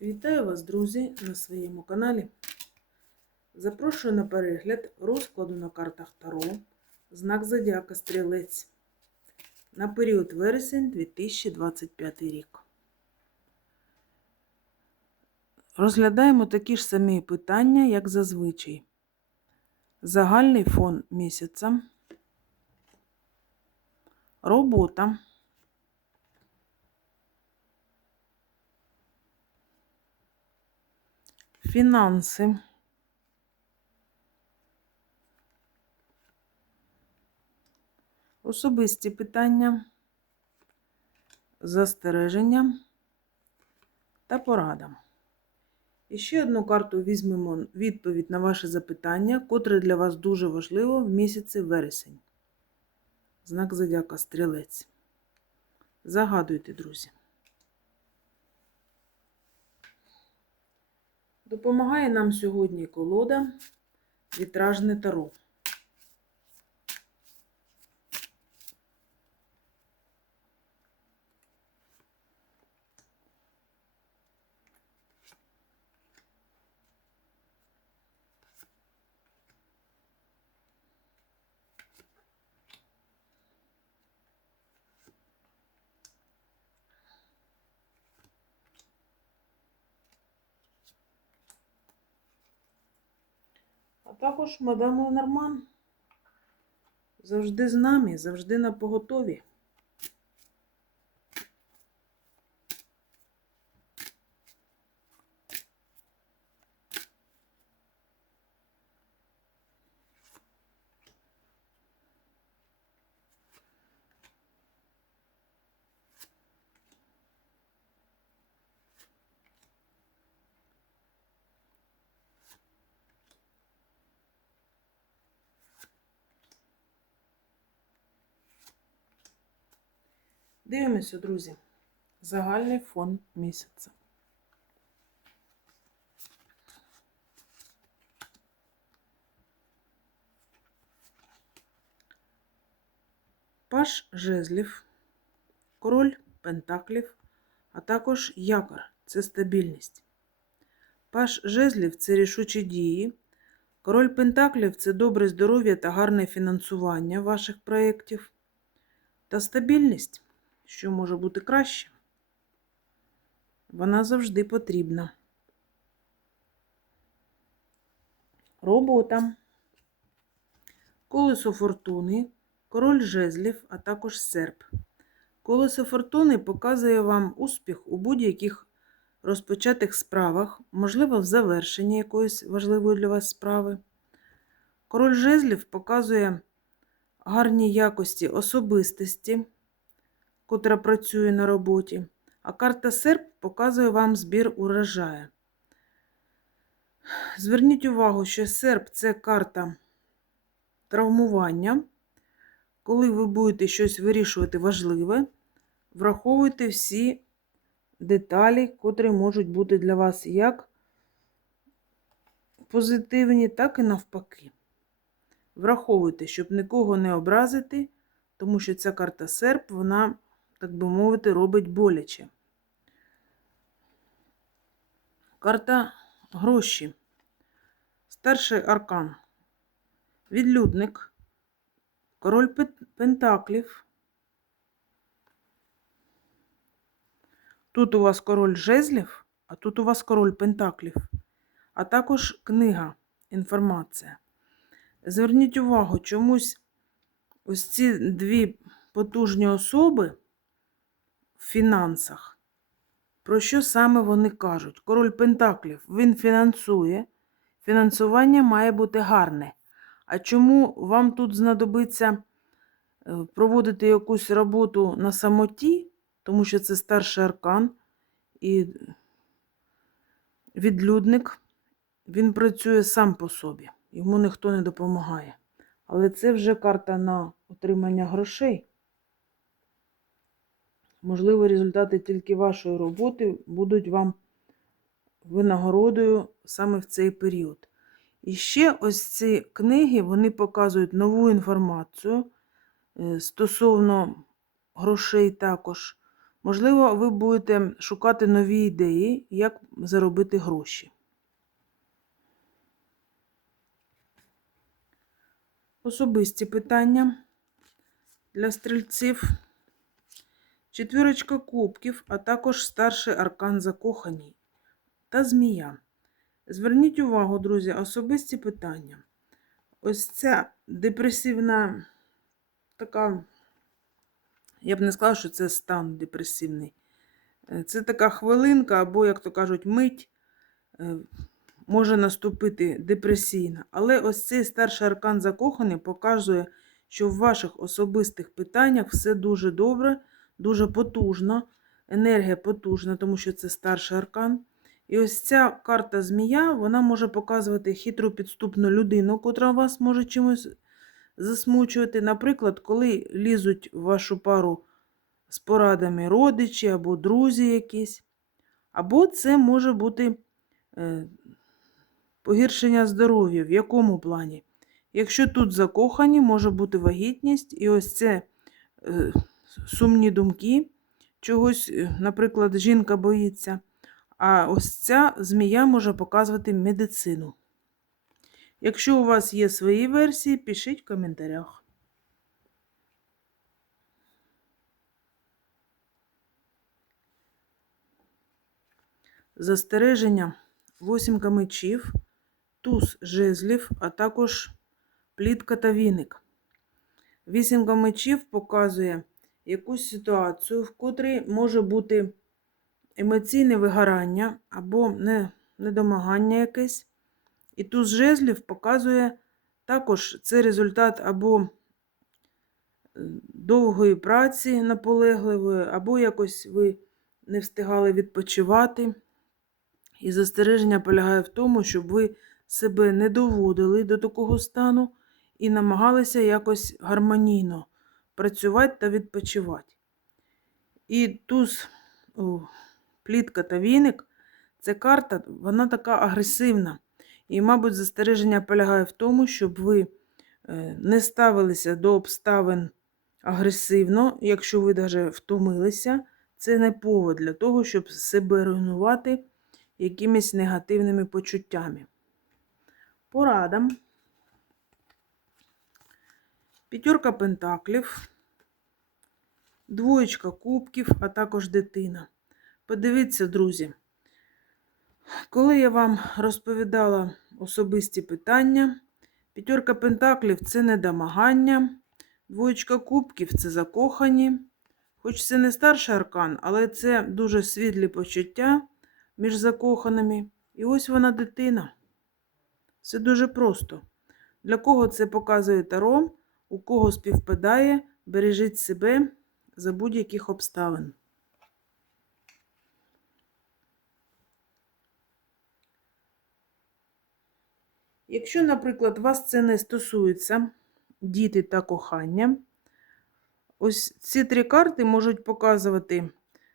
Вітаю вас, друзі, на своєму каналі. Запрошую на перегляд розкладу на картах Таро знак Зодіака Стрілець на період вересень 2025 рік. Розглядаємо такі ж самі питання, як зазвичай. Загальний фон місяця, робота. Фінанси. Особисті питання, застереження та порада. І ще одну карту візьмемо відповідь на ваше запитання, котре для вас дуже важливо в місяці вересень. Знак зодіака Стрілець. Загадуйте, друзі. Допомагає нам сьогодні колода Вітражне таро. Також мадам Ленорман завжди з нами, завжди на поготові. Дивимося, друзі. Загальний фон місяця. Паш жезлів, король пентаклів, а також якор це стабільність. Паш жезлів це рішучі дії. Король пентаклів це добре здоров'я та гарне фінансування ваших проєктів. Та стабільність що може бути краще. Вона завжди потрібна. Робота. Колесо фортуни, король жезлів, а також серп. Колесо фортуни показує вам успіх у будь-яких розпочатих справах, можливо, в завершенні якоїсь важливої для вас справи. Король жезлів показує гарні якості особистості котра працює на роботі, а карта серп показує вам збір урожаю. Зверніть увагу, що серп це карта травмування. Коли ви будете щось вирішувати важливе, враховуйте всі деталі, котрі можуть бути для вас як позитивні, так і навпаки. Враховуйте, щоб нікого не образити, тому що ця карта серп, вона так би мовити, робить боляче. Карта гроші. Старший аркан. Відлюдник. Король Пентаклів. Тут у вас король жезлів, а тут у вас король Пентаклів. А також книга, інформація. Зверніть увагу, чомусь ось ці дві потужні особи в фінансах. Про що саме вони кажуть? Король Пентаклів він фінансує. Фінансування має бути гарне. А чому вам тут знадобиться е, проводити якусь роботу на самоті, тому що це старший аркан і відлюдник, він працює сам по собі, йому ніхто не допомагає. Але це вже карта на отримання грошей. Можливо, результати тільки вашої роботи будуть вам винагородою саме в цей період. І ще ось ці книги вони показують нову інформацію е, стосовно грошей також. Можливо, ви будете шукати нові ідеї, як заробити гроші. Особисті питання для стрільців. Четвірочка кубків, а також старший аркан закохані та змія. Зверніть увагу, друзі, особисті питання. Ось ця депресивна така, я б не сказала, що це стан депресивний. Е, Це така хвилинка, або, як то кажуть, мить е, може наступити депресійна. Але ось цей старший аркан закоханий показує, що в ваших особистих питаннях все дуже добре, дуже потужно, енергія потужна, тому що це старший аркан. І ось ця карта змія, вона може показувати хитру підступну людину, котра вас може чимось засмучувати. Наприклад, коли лізуть в вашу пару з порадами родичі або друзі якісь. Або це може бути е, погіршення здоров'я. В якому плані? Якщо тут закохані, може бути вагітність, і ось це е, сумні думки, чогось, е, наприклад, жінка боїться. А ось ця змія може показувати медицину. Якщо у вас є свої версії, пишіть в коментарях. Застереження восімка мечів, туз жезлів, а також плітка та віник. Вісімка мечів показує якусь ситуацію, в котрій може бути емоційне вигорання або недомагання якесь. І туз жезлів показує також це результат або е, довгої праці наполегливої, або якось ви не встигали відпочивати. І застереження полягає в тому, щоб ви себе не доводили до такого стану і намагалися якось гармонійно працювати та відпочивати. І туз, о, плітка та віник це карта, вона така агресивна. І, мабуть, застереження полягає в тому, щоб ви е, не ставилися до обставин агресивно, якщо ви навіть втомилися, це не повод для того, щоб себе руйнувати якимись негативними почуттями. Порадам. П'ятерка пентаклів, двоєчка кубків, а також дитина. Подивіться, друзі, коли я вам розповідала особисті питання, п'ятерка пентаклів це недомагання, двоєчка кубків це закохані. Хоч це не старший аркан, але це дуже світлі почуття між закоханими. І ось вона дитина. Це дуже просто. Для кого це показує таро, у кого співпадає, бережіть себе за будь-яких обставин. Якщо, наприклад, вас це не стосується, діти та кохання, ось ці три карти можуть показувати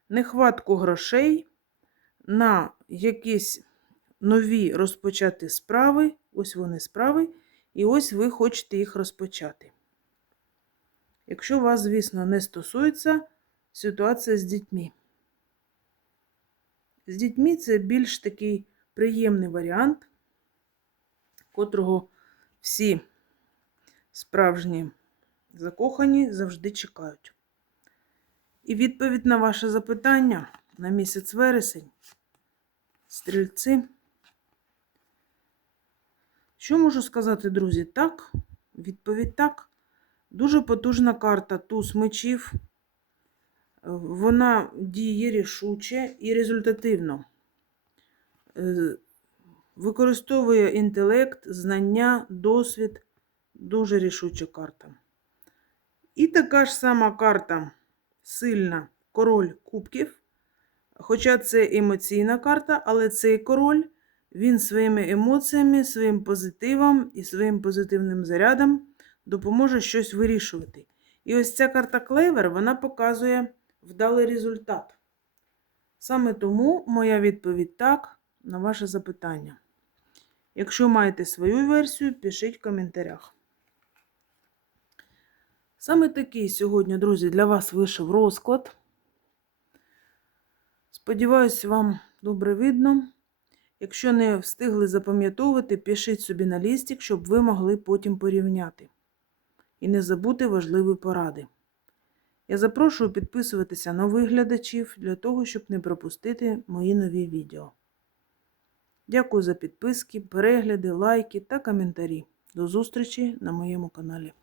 нехватку грошей на якісь нові розпочати справи, ось вони справи, і ось ви хочете їх розпочати. Якщо вас, звісно, не стосується ситуація з дітьми. З дітьми це більш такий приємний варіант, котрого всі справжні закохані завжди чекають. І відповідь на ваше запитання на місяць вересень. Стрільці. Що можу сказати, друзі? Так, відповідь так. Дуже потужна карта туз мечів. Вона діє рішуче і результативно. Е, Використовує інтелект, знання, досвід. Дуже рішуча карта. І така ж сама карта сильна король кубків. Хоча це емоційна карта, але цей король, він своїми емоціями, своїм позитивом і своїм позитивним зарядом допоможе щось вирішувати. І ось ця карта клевер, вона показує вдалий результат. Саме тому моя відповідь так на ваше запитання. Якщо маєте свою версію, пишіть в коментарях. Саме такий сьогодні, друзі, для вас вийшов розклад. Сподіваюсь, вам добре видно. Якщо не встигли запам'ятовувати, пишіть собі на лістик, щоб ви могли потім порівняти. І не забути важливі поради. Я запрошую підписуватися нових глядачів для того, щоб не пропустити мої нові відео. Дякую за підписки, перегляди, лайки та коментарі. До зустрічі на моєму каналі.